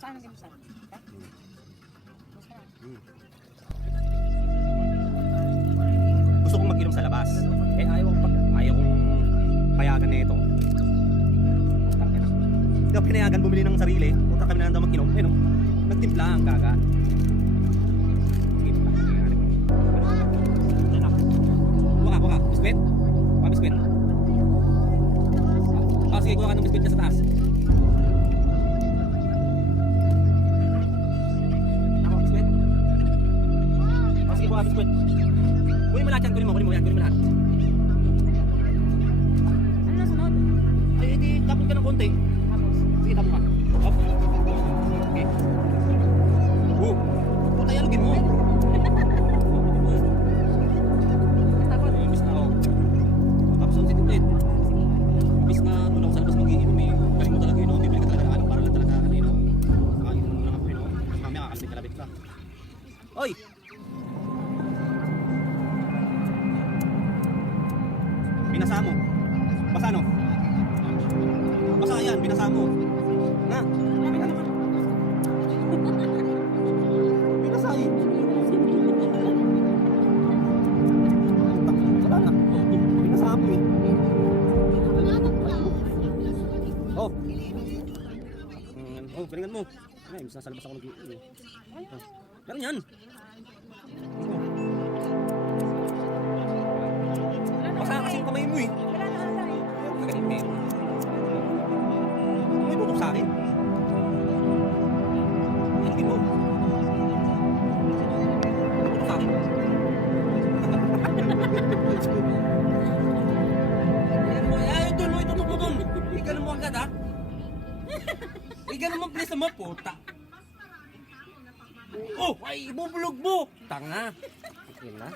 Saan ang ginusan? Gusto kong mag-inom sa labas. Eh ayaw kong payagan na ito. Hindi ako pinayagan bumili ng sarili. Punta kami na daw mag-inom. Eh no, nagtimpla ang gaga. Buka, biskwit? Buka, biskwit. Sige, kuha ka ng biskwit ka sa taas. Ako, biskwit? Sige, kuha ka biskwit. Kunin mo lahat yan, kunin mo lahat. Ano na sunod? Ay, edi, tapon ka ng konti. Tapos? Sige, tapon ka. Hop. Okay. Puta, yalugin mo. Tapos? Imbis na ako. Tapos ang sitipid. Imbis na doon ako sa labas mag-iinom eh. Galing mo talaga yun, bibili ka talaga ng ano, para lang talaga ano. Nakainom mo lang ako yun. Tapos mamaya kakasabit kalabit ka. Oy! Binasa mo. Basa no? Basa yan, binasa mo. Na. Binasa eh. Wala na. Binasa mo eh. Oh. Oh, galingan mo. Ay, mas nasa labas ako nag-iinom. Oh. Meron yan. Basa kasi yung kamay mo eh. Wala na ata eh. Magaling eh. May tutok sa akin. Hindi mo. May tutok sa akin. Ay, doon mo, itutok mo doon. Iganon mo agad ha. Iganon mo please mo, puta. Oh, ay, ibubulog mo. Tanga. Okay na.